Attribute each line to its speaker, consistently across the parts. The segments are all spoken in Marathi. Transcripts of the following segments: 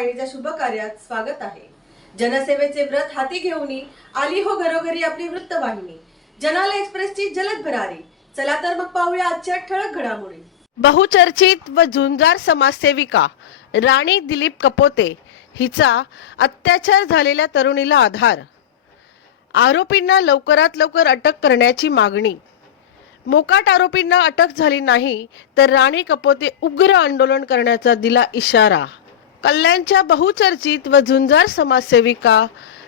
Speaker 1: वाहिनीच्या शुभ कार्यात स्वागत आहे. जनसेवेचे व्रत हाती घेऊन आली हो घरोघरी आपली वृत्तवाहिनी जनाला एक्सप्रेसची जलद भरारी. चला तर मग पाहूया आजच्या ठळक घडामोडी. बहुचर्चित व झुंजार समाजसेविका राणी दिलीप कपोते हिचा अत्याचार झालेल्या तरुणीला आधार. आरोपींना लवकरात लवकर अटक करण्याची मागणी. मोकाट आरोपींना अटक झाली नाही तर राणी कपोते उग्र आंदोलन करण्याचा दिला इशारा. कल्याणच्या बहुचर्चित व झुंजार समाजसेविका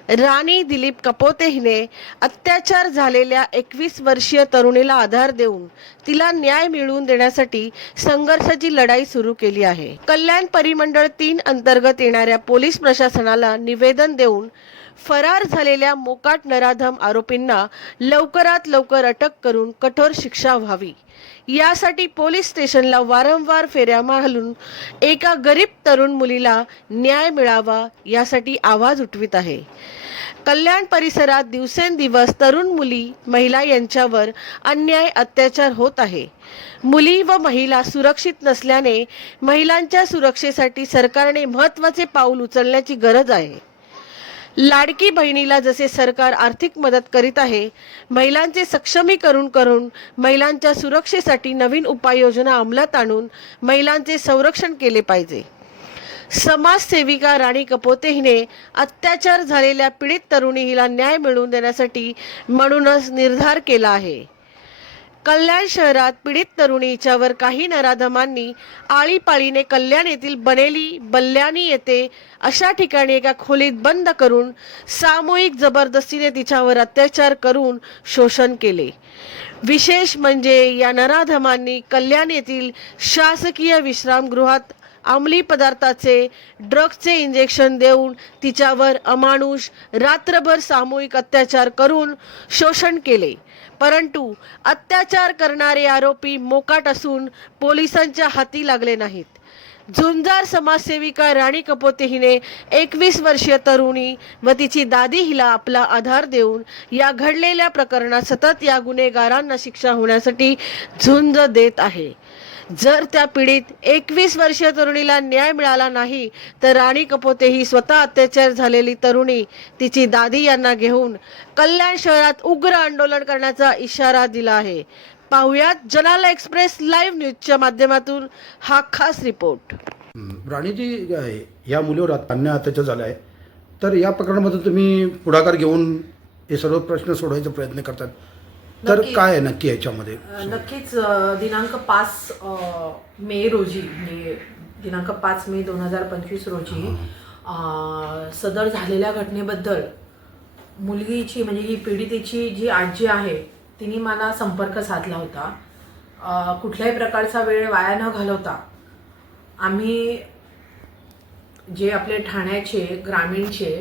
Speaker 1: राणी दिलीप कपोते हिने अत्याचार झालेल्या एकवीस वर्षीय तरुणीला आधार देऊन तिला न्याय मिळवून देण्यासाठी संघर्षाची लढाई सुरू केली आहे. कल्याण परिमंडळ तीन अंतर्गत येणाऱ्या पोलीस प्रशासनाला निवेदन देऊन फरार झालेल्या मोकाट नराधम आरोपींना लवकरात लवकर अटक करून कठोर शिक्षा व्हावी. यासाठी पोलीस स्टेशनला वारंवार फेऱ्या मारून एका गरीब तरुण मुलीला न्याय मिळावा यासाठी आवाज उठवित आहे. कल्याण परिसरात दिवसेंदिवस तरुण मुली महिला यांच्यावर अन्याय अत्याचार होत आहे. मुली व महिला सुरक्षित नसल्याने महिलांच्या सुरक्षेसाठी सरकारने महत्त्वाचे पाऊल उचलण्याची गरज आहे. लाडकी बहिणीला जसे सरकार आर्थिक मदत करीत आहे महिलांचे सक्षमीकरण करून महिलांच्या सुरक्षेसाठी नवीन उपाययोजना अंमलात आणून महिलांचे संरक्षण केले पाहिजे. समाजसेविका राणी कपोते हिने अत्याचार झालेल्या पीडित तरुणी हिला न्याय मिळवून देण्यासाठी म्हणूनच निर्धार केला आहे. कल्याण शहरात पीडित तरुणीच्यावर काही नराधमांनी आळीपाळीने कल्याण येथील बनेली बल्ल्याणी येथे अशा ठिकाणी एका खोलीत बंद करून सामूहिक जबरदस्तीने तिच्यावर अत्याचार करून शोषण केले. विशेष म्हणजे या नराधमांनी कल्याण येथील शासकीय विश्रामगृहात अंमली पदार्थाचे ड्रग्सचे इंजेक्शन देऊन तिच्यावर अमानुष रात्रभर सामूहिक अत्याचार करून शोषण केले. परंतु अत्याचार करणारे आरोपी मोकाट असून पोलिसांच्या हाती लागले नाहीत. झुंजार समाजसेविका राणी कपोते हिने एकवीस वर्षीय तरुणी व तिची दादी हिला आपला आधार देऊन या घडलेल्या प्रकरणात सतत या गुन्हेगारांना शिक्षा होण्यासाठी झुंज देत आहे. जर त्या पीडित एकवीस वर्षीय तरुणीला न्याय मिळाला नाही तर राणी कपोते ही स्वतः अत्याचार झालेली तरुणी तिची दादी यांना घेऊन कल्याण शहरात उग्र आंदोलन करण्याचा इशारा दिला आहे. पाहुयात जनाला एक्सप्रेस लाईव्ह न्यूजच्या माध्यमातून हा खास रिपोर्ट.
Speaker 2: राणीजी या मुलीवर अन्याय अत्याचार झाला आहे. तर या प्रकरणामध्ये तुम्ही पुढाकार घेऊन हे सर्व प्रश्न सोडवायचा प्रयत्न करतात. तर. काय आहे नक्की याच्यामध्ये?
Speaker 3: नक्कीच दिनांक पाच मे रोजी म्हणजे दिनांक पाच मे दोन हजार पंचवीस रोजी सदर झालेल्या घटनेबद्दल मुलगीची म्हणजे ही पीडितेची जी आजी आहे तिने मला संपर्क साधला होता. कुठल्याही प्रकारचा वेळ वाया न घालवता आम्ही जे आपले ठाण्याचे ग्रामीणचे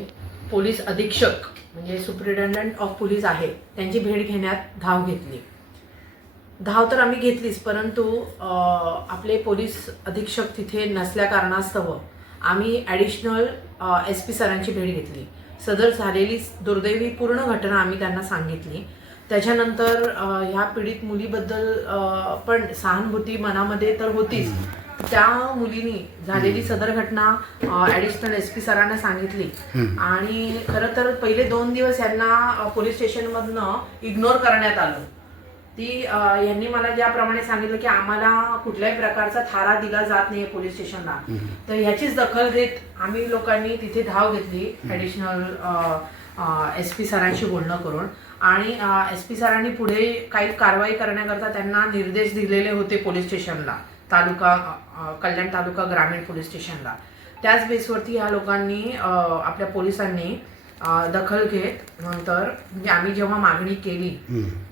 Speaker 3: पोलीस अधीक्षक म्हणजे सुप्रिटेंडंट ऑफ पोलीस आहे त्यांची भेट घेण्यात धाव घेतली. धाव तर आम्ही घेतलीच परंतु आपले पोलीस अधीक्षक तिथे नसल्या कारणास्तव आम्ही ॲडिशनल एस पी सरांची भेट घेतली. सदर झालेली दुर्दैवी पूर्ण घटना आम्ही त्यांना सांगितली. त्याच्यानंतर ह्या पीडित मुलीबद्दल पण सहानुभूती मनामध्ये तर होतीच. त्या मुलीनी झालेली सदर घटना ॲडिशनल एस पी सरांना सांगितली. आणि खरं तर पहिले दोन दिवस यांना पोलीस स्टेशनमधनं इग्नोर करण्यात आलं. ती यांनी मला ज्याप्रमाणे सांगितलं की आम्हाला कुठल्याही प्रकारचा थारा दिला जात नाही पोलीस स्टेशनला. तर ह्याचीच दखल घेत आम्ही लोकांनी तिथे धाव घेतली ॲडिशनल एस पी सरांशी बोलणं करून. आणि एस पी सरांनी पुढे काही कारवाई करण्याकरता त्यांना निर्देश दिलेले होते पोलीस स्टेशनला. तालुका कल्याण तालुका ग्रामीण पोलीस स्टेशनला. त्याच बेसवरती ह्या लोकांनी आपल्या पोलिसांनी दखल घेत नंतर म्हणजे आम्ही जेव्हा मागणी केली.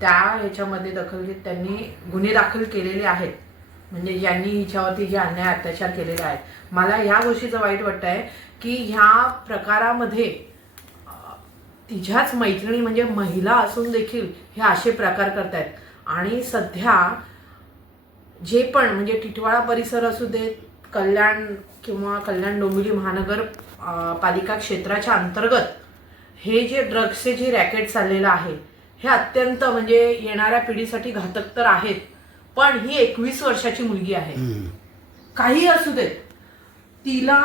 Speaker 3: त्या ह्याच्यामध्ये दखल घेत त्यांनी गुन्हे दाखल केलेले आहेत. म्हणजे ज्यांनी हिच्यावरती जे अन्याय अत्याचार केलेले आहेत. मला ह्या गोष्टीचं वाईट वाटत आहे की ह्या प्रकारामध्ये तिच्याच मैत्रिणी म्हणजे महिला असून देखील हे असे प्रकार करतायत. आणि सध्या जे पण म्हणजे टिटवाळा परिसर असू देत कल्याण किंवा कल्याण डोंबिवली महानगर पालिका क्षेत्राच्या अंतर्गत हे जे ड्रग्सचे जे रॅकेट चाललेलं आहे हे अत्यंत म्हणजे येणाऱ्या पिढीसाठी घातक तर आहेत पण ही एकवीस वर्षाची मुलगी आहे. काही असू देत तिला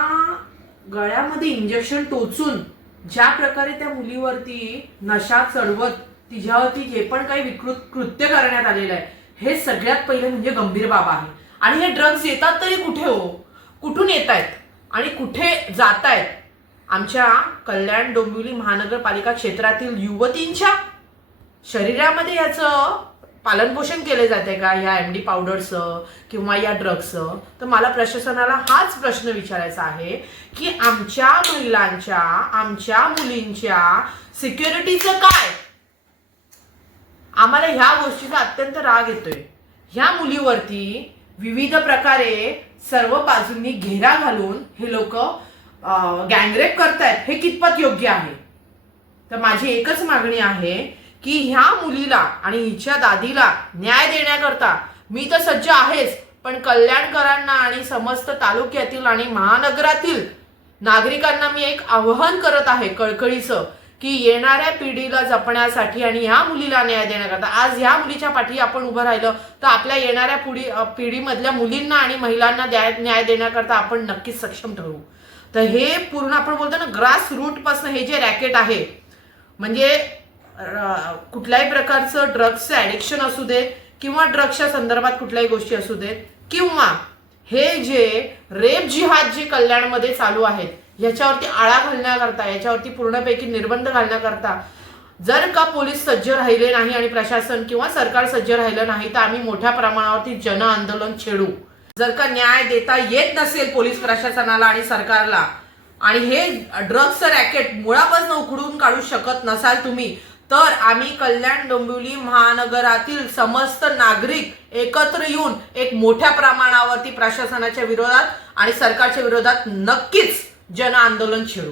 Speaker 3: गळ्यामध्ये इंजेक्शन टोचून ज्या प्रकारे त्या मुलीवरती नशा चढवत तिच्यावरती जे पण काही विकृत कृत्य करण्यात आलेलं आहे हे सगळ्यात पहिलं म्हणजे गंभीर बाब आहे. आणि हे ड्रग्ज येतात तरी कुठे हो? कुठून येत आहेत आणि कुठे जात आहेत आमच्या कल्याण डोंबिवली महानगरपालिका क्षेत्रातील युवतींच्या शरीरामध्ये याचं पालनपोषण केले जाते का? या एम डी पावडरचं किंवा या ड्रग्सचं तर मला प्रशासनाला हाच प्रश्न विचारायचा आहे की आमच्या महिलांच्या आमच्या मुलींच्या सिक्युरिटीचं काय? आम्हाला ह्या गोष्टीचा अत्यंत राग येतोय. ह्या मुलीवरती विविध प्रकारे सर्व बाजूंनी घेरा घालून हे लोक गँगरेप करतायत हे कितपत योग्य आहे? तर माझी एकच मागणी आहे की ह्या मुलीला आणि हिच्या दादीला न्याय देण्याकरता मी तर सज्ज आहेच पण कल्याणकरांना आणि समस्त तालुक्यातील आणि महानगरातील नागरिकांना मी एक आवाहन करत आहे कळकळीचं की येणाऱ्या पिढीला जपण्यासाठी आणि ह्या मुलीला न्याय देण्याकरता. आज ह्या मुलीच्या पाठी आपण उभं राहिलं तर आपल्या येणाऱ्या पुढी पिढीमधल्या मुलींना आणि महिलांना द्याय न्याय देण्याकरता आपण नक्कीच सक्षम ठरू. तर हे पूर्ण आपण बोलतो ना ग्रास रूटपासून हे जे रॅकेट आहे म्हणजे कुठल्याही प्रकारचं ड्रग्सचं ॲडिक्शन असू देत किंवा ड्रग्सच्या संदर्भात कुठल्याही गोष्टी असू देत किंवा हे जे रेप जिहाद जे कल्याणमध्ये चालू आहेत याच्यावरती आळा घालण्याकरता याच्यावरती पूर्णपैकी निर्बंध घालण्याकरता जर का पोलीस सज्ज राहिले नाही आणि प्रशासन किंवा सरकार सज्ज राहिलं नाही तर आम्ही मोठ्या प्रमाणावरती जन आंदोलन छेडू. जर का न्याय देता येत नसेल पोलीस प्रशासनाला आणि सरकारला आणि हे ड्रग्सचं रॅकेट मुळापासून उखडून काढू शकत नसाल तुम्ही तर आम्ही कल्याण डोंबिवली महानगरातील समस्त नागरिक एकत्र येऊन एक मोठ्या प्रमाणावरती प्रशासनाच्या विरोधात आणि सरकारच्या विरोधात नक्कीच जन आंदोलन छेडू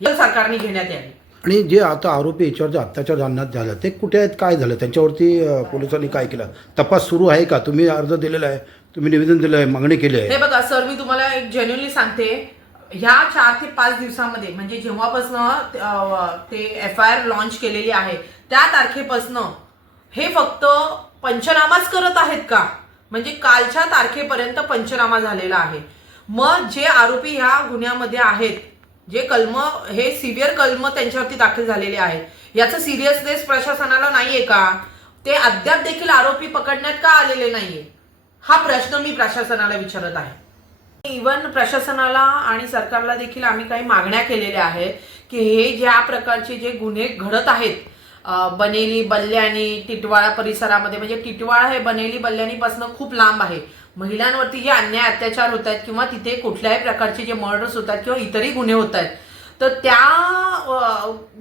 Speaker 3: हे सरकारने घेण्यात यावे.
Speaker 2: आणि जे आता आरोपी याच्यावर जे अत्याचार जाणण्यात झाला ते कुठे आहेत काय झालं? त्यांच्यावरती पोलिसांनी काय केलं? तपास सुरू आहे का? तुम्ही अर्ज दिलेला आहे. तुम्ही निवेदन दिलं आहे मागणी केली आहे.
Speaker 3: हे बघा सर मी तुम्हाला एक जेन्युनली सांगते. ह्या चार ते पाच दिवसामध्ये म्हणजे जेव्हापासनं ते एफ आय आर लॉन्च केलेली आहे त्या तारखेपासनं हे फक्त पंचनामाच करत आहेत का? म्हणजे कालच्या तारखेपर्यंत पंचनामा झालेला आहे. मग जे आरोपी ह्या गुन्ह्यामध्ये आहेत जे कलम हे सिव्हिअर कलम त्यांच्यावरती दाखल झालेले आहेत याचं सिरियसनेस प्रशासनाला नाहीये का? ते अद्याप देखील आरोपी पकडण्यात का आलेले नाहीये? हा प्रश्न मी प्रशासनाला विचारत आहे. इवन प्रशासनाला आणि सरकारला देखील आम्ही काही मागण्या केलेल्या आहेत की हे ज्या प्रकारचे जे गुन्हे घडत आहेत बनेली बल्ल्याणी टिटवाळा परिसरामध्ये म्हणजे टिटवाळा हे बनेली बल्ल्याणीपासून खूप लांब आहे. महिलांवरती जे अन्याय अत्याचार होत आहेत किंवा तिथे कुठल्याही प्रकारचे जे मर्डर्स होत आहेत किंवा इतरही गुन्हे होत आहेत तर त्या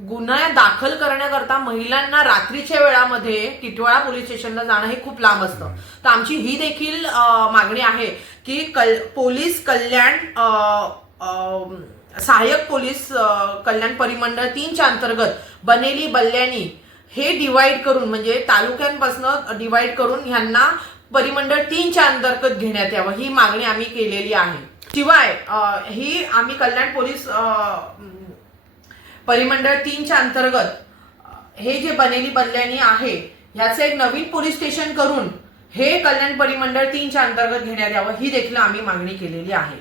Speaker 3: गुन्हा दाखल करण्याकरता महिलांना रात्रीच्या वेळामध्ये टिटवाळा पोलीस स्टेशनला जाणं हे खूप लांब असतं. तर आमची ही देखील मागणी आहे की कल पोलीस कल्याण सहाय्यक पोलीस कल्याण परिमंडळ तीनच्या अंतर्गत बनेली बल्ल्याणी हे डिवाईड करून म्हणजे तालुक्यांपासून डिवाईड करून ह्यांना परिमंडळ तीनच्या अंतर्गत घेण्यात यावं ही मागणी आम्ही केलेली आहे. शिवाय ही आम्ही कल्याण पोलीस परिमंडळ तीनच्या अंतर्गत हे जे बनेली बल्ल्याणी आहे ह्याचं एक नवीन पोलीस स्टेशन करून हे कल्याण परिमंडळ तीनच्या अंतर्गत घेण्यात यावं ही देखील आम्ही मागणी केलेली आहे.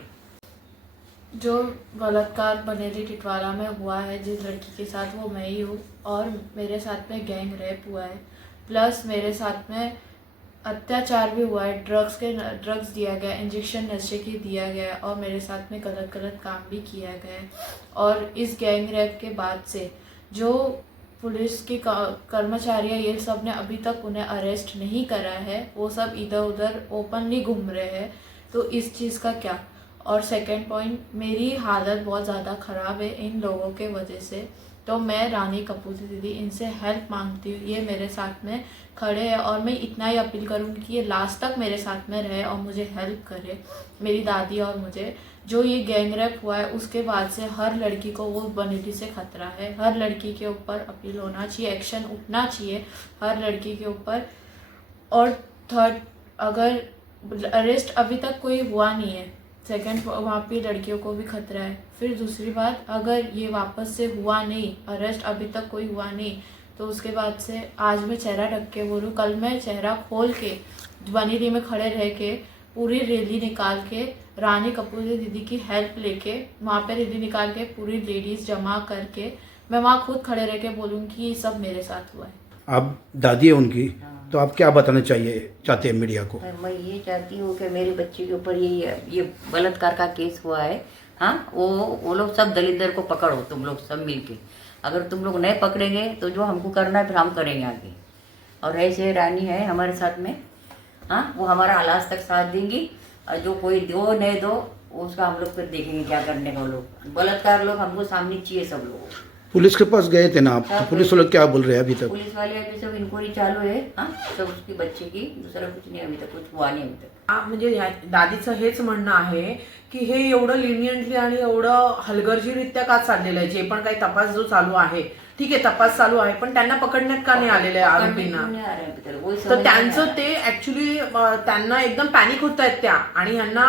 Speaker 4: जो बलात्कार बनेली टिटवाला में हुआ है जिस लड़की के साथ वो मैं ही हूँ और मेरे साथ में गैंग रेप हुआ है प्लस मेरे साथ में अत्याचार भी हुआ है। ड्रग्स के ड्रग्स दिया गया इंजेक्शन नशे की दिया गया और मेरे साथ में गलत गलत काम भी किया गया। है और इस गैंग रेप के बाद से जो पुलिस के कर्मचारी ये सबने अभी तक उन्हें अरेस्ट नहीं करा है। वो सब इधर उधर ओपनली घूम रहे हैं। तो इस चीज़ का क्या? और सेकंड पॉइंट मेरी हालत बहुत ज़्यादा ख़राब है इन लोगों के वजह से। तो मैं रानी कपूर से, दीदी, इनसे हेल्प मांगती हूँ। ये मेरे साथ में खड़े हैं और मैं इतना ही अपील करूँगी कि ये लास्ट तक मेरे साथ में रहे और मुझे हेल्प करे, मेरी दादी और मुझे। जो ये गैंग रेप हुआ है, उसके बाद से हर लड़की को वो बनेली से खतरा है। हर लड़की के ऊपर अपील होना चाहिए एक्शन उठना चाहिए। हर लड़की के ऊपर। और थर्ड अगर अरेस्ट अभी तक कोई हुआ नहीं है सेकंड वहाँ पे लड़कियों को भी खतरा है। फिर दूसरी बात अगर ये वापस से हुआ नहीं अरेस्ट अभी तक कोई हुआ नहीं तो उसके बाद से आज मैं चेहरा ढक के बोलूँ कल मैं चेहरा खोल के बनेली में खड़े रह के पूरी रैली निकाल के रानी कपूर से दीदी की हेल्प लेके वहाँ पे दीदी निकाल के पूरी लेडीज़ जमा करके मैं वहाँ खुद खड़े रह के बोलूँगी कि ये सब मेरे साथ हुआ है।
Speaker 2: अब दादी है उनकी। तो आप क्या बताना चाहिए, चाहते हैं मीडिया को?
Speaker 5: मैं ये चाहती हूँ कि मेरे बच्चे के ऊपर ये ये बलात्कार का केस हुआ है। हाँ वो वो लोग सब दलिंदर को पकड़ो, तुम लोग सब मिलके। अगर तुम लोग नहीं पकड़ेंगे तो जो हमको करना है, फिर हम करेंगे आगे। और ऐसे रानी है हमारे साथ में। हाँ वो हमारा लास्ट तक साथ देंगी। और जो कोई दो नहीं दो, उसका हम लोग फिर देखेंगे क्या करने का लोग। बलात्कार लोग हमको सामने चाहिए सब लोग
Speaker 2: पुलिस के पास गए थे ना आप तो पुलिस वाले क्या बोल रहे हैं अभी तक?
Speaker 5: पुलिस वाले अभी सब इंक्वायरी चालू है हाँ सब उसकी बच्चे की दूसरा कुछ नहीं अभी तक कुछ हुआ नहीं अभी तक।
Speaker 3: आ, म्हणजे या- दादीचं हेच म्हणणं आहे की हे एवढं लिनियंटली आणि एवढं हलगर्जीरित्या का चाललेलं आहे? जे पण काही तपास जो चालू आहे ठीक आहे तपास चालू आहे पण त्यांना पकडण्यात का नाही आलेलं आहे आरोपींना?
Speaker 5: नहीं आ रहे हैं अभी तक वही समझ
Speaker 3: तर
Speaker 5: में नहीं आ
Speaker 3: त्यांचं। ते ऍक्च्युली त्यांना एकदम पॅनिक होत आहेत त्या आणि ह्यांना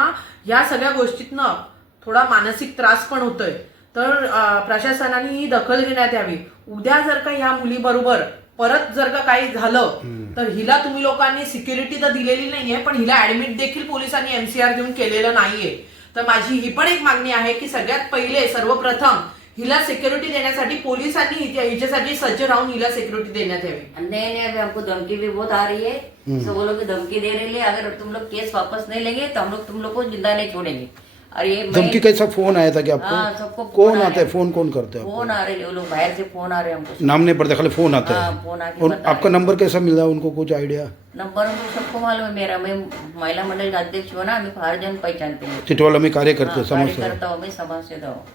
Speaker 3: या सगळ्या गोष्टीतनं थोडा मानसिक त्रास पण होतोय. तर प्रशासनाने ही दखल घेण्यात यावी. उद्या जर का ह्या मुलीबरोबर परत जर का काही झालं तर हिला तुम्ही लोकांनी सिक्युरिटी तर दिलेली नाहीये पण हिला ऍडमिट देखील पोलिसांनी एमसीआर देऊन केलेलं नाहीये. तर माझी ही पण एक मागणी आहे की सगळ्यात पहिले सर्वप्रथम हिला सिक्युरिटी देण्यासाठी पोलिसांनी हिच्या- हिच्यासाठी सज्ज राहून हिला सिक्युरिटी देण्यात यावी.
Speaker 5: नहीं नहीं हमको धमकी भी बहुत आ रही है. सब लोग धमकी दे रहे हैं अगर तुम लोग केस वापस नहीं लेंगे तो हम लोग तुम लोग को जिंदा नहीं छोड़ेंगे. और ये
Speaker 2: धमकी कैसा फ़ोन आया था कि
Speaker 5: हाँ, सबको
Speaker 2: कौन आता है? फ़ोन कौन करता है आपको?
Speaker 5: फ़ोन आ रहे हैं लोग बाहर से फ़ोन आ रहे हैं हमको।
Speaker 2: नाम नहीं पड़ता खाली फ़ोन आता
Speaker 5: हाँ,
Speaker 2: है
Speaker 5: फ़ोन आके
Speaker 2: और आपका नंबर कैसा मिला उनको कुछ आइडिया?
Speaker 5: नंबर उनको सबको मालूम है मेरा मैं महिला मंडल का अध्यक्ष हूँ ना हमें हर जन पहचानते हैं।
Speaker 2: टिटवाला में कार्य करते
Speaker 5: हाँ, कार्य करता हूँ मैं समाज सेवा हूँ।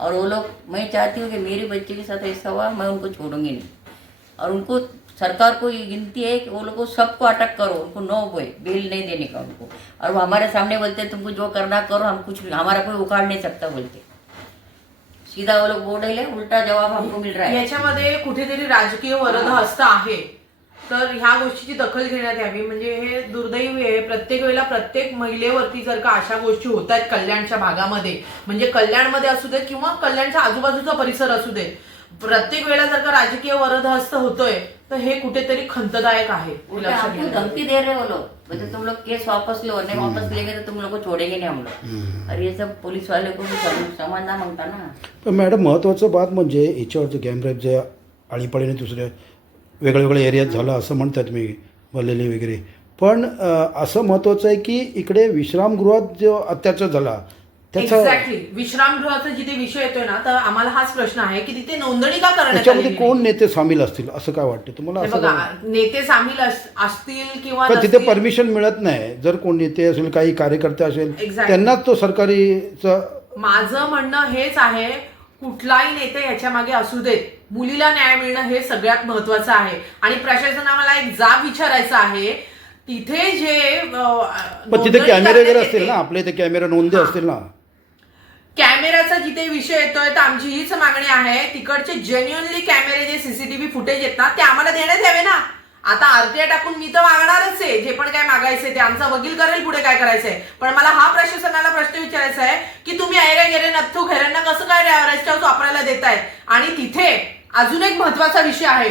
Speaker 5: और वो लोग मैं चाहती हूँ कि मेरे बच्चे के साथ ऐसा हुआ मैं उनको छोड़ूँगी नहीं। और उनको सरकार को ये गिनती है कि वो लोग को सबको अटक करो उनको नो बोए बेल नहीं देने का उनको। और वो हमारे सामने बोलते हैं तुमको जो करना करो हम कुछ हमारा कोई उखाड़ नहीं सकता बोलते। सीधा वो लोग हैं, उल्टा जवाब हमको मिल रहा है।
Speaker 3: याच्यामध्ये कुठेतरी राजकीय वरद हस्त आहे. तर ह्या गोष्टीची दखल घेण्यात यावी. म्हणजे हे दुर्दैवी आहे. प्रत्येक वेळेला प्रत्येक महिलेवरती जर का अशा गोष्टी होत आहेत कल्याणच्या भागामध्ये म्हणजे कल्याणमध्ये असू देत किंवा कल्याणच्या आजूबाजूचा परिसर असू दे प्रत्येक वेळेला जर का राजकीय वरद हस्त होतोय तर हे कुठेतरी खंतदायक आहे हे
Speaker 5: उल्टा
Speaker 3: लक्षात.
Speaker 5: धमकी दे रहे हो लोग बोलते तुम लोग केस वापस लो नहीं वापस लेंगे तो तुम लोग को छोड़ेंगे नहीं हम लोग और ये सब पुलिस वाले को भी सम- समझना मांगता ना?
Speaker 2: पण मॅडम महत्त्वाचं बात म्हणजे याच्यावरचं गॅमरेप जे आळीपाळीने दुसऱ्या वेगळ्या वेगळ्या एरियात झालं असं म्हणतात मी भरलेले वगैरे. पण अं, असं महत्त्वाचं आहे की इकडे विश्रामगृहात जो अत्याचार झाला
Speaker 3: एक्झॅक्टली विश्रामगृहाचा जिथे विषय येतोय ना तर आम्हाला हाच प्रश्न आहे की तिथे नोंदणी का करण्यात
Speaker 2: त्याच्यामध्ये
Speaker 3: आलेली नाही?
Speaker 2: कोण नेते सामील असतील असं काय वाटतं? तुम्हाला
Speaker 3: हे
Speaker 2: असं
Speaker 3: बघा
Speaker 2: काय-
Speaker 3: नेते सामील अस- असतील किंवा
Speaker 2: तिथे
Speaker 3: नसतील.
Speaker 2: परमिशन मिळत नाही. जर कोण नेते असेल काही कार्यकर्ते असेल
Speaker 3: Exactly.
Speaker 2: त्यांनाच तो सरकारीचा
Speaker 3: माझं म्हणणं हेच आहे कुठलाही नेते याच्या मागे असू देत. मुलीला न्याय मिळणं हे सगळ्यात महत्वाचं आहे. आणि प्रशासनाला एक जाब विचारायचा आहे. तिथे जे अं,
Speaker 2: पण तिथे
Speaker 3: नोंदणी
Speaker 2: कॅमेरे वगैरे
Speaker 3: करण्यात
Speaker 2: असतील
Speaker 3: येते,
Speaker 2: ना आपल्या इथे कॅमेरा नोंदी असतील ना.
Speaker 3: कॅमेराचा जिथे विषय येतोय तर आमची हीच मागणी आहे तिकडचे जेन्युअनली कॅमेरे जे सीसीटीव्ही फुटेज आहेत ना ते आम्हाला देण्यात यावे ना. आता आरटीआय टाकून मी तर मागणारच आहे जे पण काय मागायचंय ते. आमचा वकील करेल पुढे काय करायचंय. पण मला हा प्रशासनाला प्रश्न विचारायचा आहे की तुम्ही ऐरे गेरे नथू घेऱ्यांना कसं काय रेस्ट हाऊस वापरायला देताय? आणि तिथे अजून एक महत्त्वाचा विषय आहे.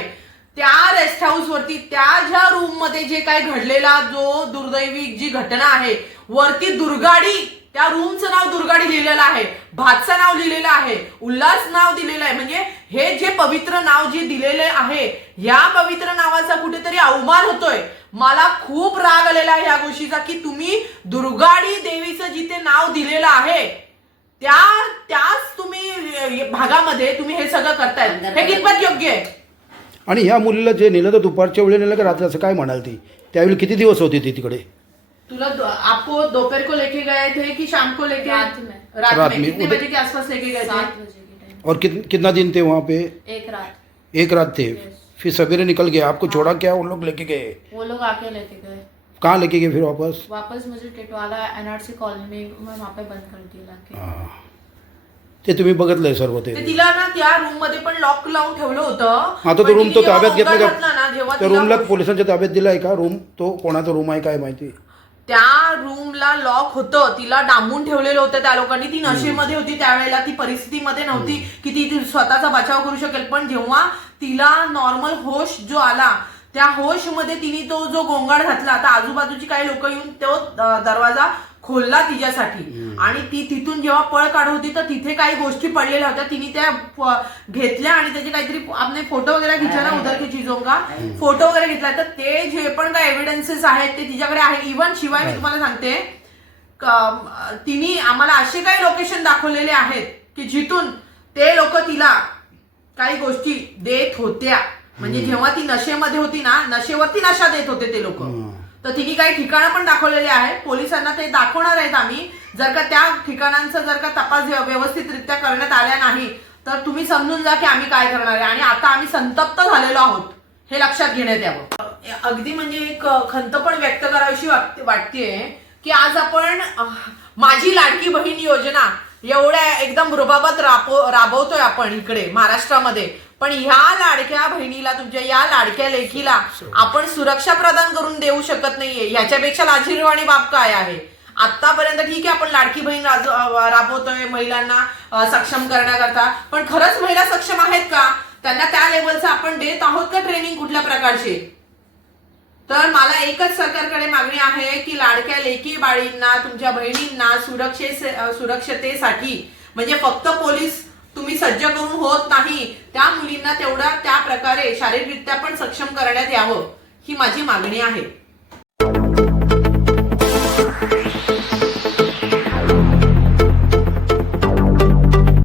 Speaker 3: त्या रेस्ट हाऊस वरती त्या ज्या रूममध्ये जे काय घडलेला जो दुर्दैवी जी घटना आहे वरती दुर्गाडी त्या रूमचं नाव दुर्गाडी लिहिलेलं आहे भातचं नाव लिहिलेलं आहे उल्हास नाव दिलेलं आहे. म्हणजे हे जे पवित्र नाव जे दिलेले आहे या पवित्र नावाचा कुठेतरी अवमान होतोय. मला खूप राग आलेला आहे या गोष्टीचा की तुम्ही दुर्गाडी देवीचं जिथे नाव दिलेलं आहे त्या त्याच तुम्ही भागामध्ये तुम्ही हे सगळं करताय हे कितपत योग्य आहे?
Speaker 2: आणि ह्या मुलीला जे नेलं तर दुपारच्या वेळी नेलं का रात्री असं काय म्हणाल ती? त्यावेळी किती दिवस होती ती तिकडे?
Speaker 3: तुला दो- आपको दोपहर को लेके गए थे कि शाम को लेके?
Speaker 4: रात में।
Speaker 3: रात
Speaker 2: रात
Speaker 3: में।
Speaker 2: में।
Speaker 3: कितने बजे के आसपास लेके गए थे?
Speaker 2: और कित, कितना दिन थे वहाँ पे?
Speaker 4: एक रात।
Speaker 2: एक रात थे। फिर सवेरे निकल गए। आपको छोड़ा क्या? उन लोग लेके गए?
Speaker 4: वो लोग आके लेके गए।
Speaker 2: कहाँ लेके गए फिर वापस?
Speaker 4: वापस मुझे टिटवाला एनआरसी कॉलोनी में मैं वहाँ पे बंद कर दिया लाके
Speaker 2: ते तुम्ही बघितलंय सर्व ते.
Speaker 3: ते तिला ना त्या रूम मध्ये पण लॉक लावून ठेवलं होतं.
Speaker 2: हा तो रूम
Speaker 3: तिने
Speaker 2: तो ताब्यात घेतला का रूमला पोलिसांच्या ताब्यात दिलाय का? रूम तो कोणाचा रूम आहे काय माहिती?
Speaker 3: त्या रूमला लॉक होतं. तिला डांबून ठेवलेलं होतं त्या लोकांनी. ती नशेमध्ये होती त्यावेळेला. ती परिस्थितीमध्ये नव्हती की ती ती स्वतःचा बचाव करू शकेल. पण जेव्हा तिला नॉर्मल होश जो आला त्या होशमध्ये तिने तो जो गोंगाट घातला आता आजूबाजूची काही लोक येऊन तो दरवाजा खोलला तिच्यासाठी. आणि ती तिथून जेव्हा पळ काढत होती तर तिथे काही गोष्टी पडलेल्या होत्या. तिने त्या घेतल्या आणि त्याचे काहीतरी आपले फोटो वगैरे घ्या ना उधर की चीजों का फोटो वगैरे घेतला तर ते जे पण काही एव्हिडन्सेस आहेत ते तिच्याकडे आहे इव्हन शिवाय मी तुम्हाला सांगते तिने आम्हाला असे काही लोकेशन दाखवलेले आहेत की जिथून ते लोक तिला काही गोष्टी देत होत्या. म्हणजे जेव्हा ती नशेमध्ये होती ना नशेवरती नशा देत होते ते लोक. तर तिने काही ठिकाणं पण दाखवलेली आहेत. पोलिसांना ते दाखवणार आहेत आम्ही. जर का त्या ठिकाणांचा जर का तपास व्यवस्थितरित्या करण्यात आल्या नाही तर तुम्ही समजून जा की आम्ही काय करणार आहे. आणि आता आम्ही संतप्त झालेलो आहोत. हे लक्षात घेण्यात यावं. अगदी म्हणजे एक खंत पण व्यक्त करावीशी वाटते वाटतेय की आज आपण माझी लाडकी बहीण योजना एवढ्या एकदम रुबाबात राबवतोय आपण इकडे महाराष्ट्रामध्ये. पण ह्या लाडक्या बहिणीला तुमच्या या लाडक्या लेखीला आपण सुरक्षा प्रदान करून देऊ शकत नाहीये. ह्याच्यापेक्षा लाजीरवाणी बाब काय आहे? आतापर्यंत ठीक आहे आपण लाडकी बहीण राबवतोय महिलांना सक्षम करण्याकरता. पण खरंच महिला सक्षम आहेत का? त्यांना त्या लेवलचं आपण देत आहोत का ट्रेनिंग कुठल्या प्रकारचे? तर मला एकच सरकारकडे मागणी आहे की लाडक्या लेकी बाळींना तुमच्या बहिणींना सुरक्षे सुरक्षतेसाठी म्हणजे फक्त पोलीस तुम्ही सज्ज करून होत नाही त्या मुलींना तेवढा त्या प्रकारे शारीरिकरित्या पण सक्षम करण्यात यावं ही माझी मागणी आहे.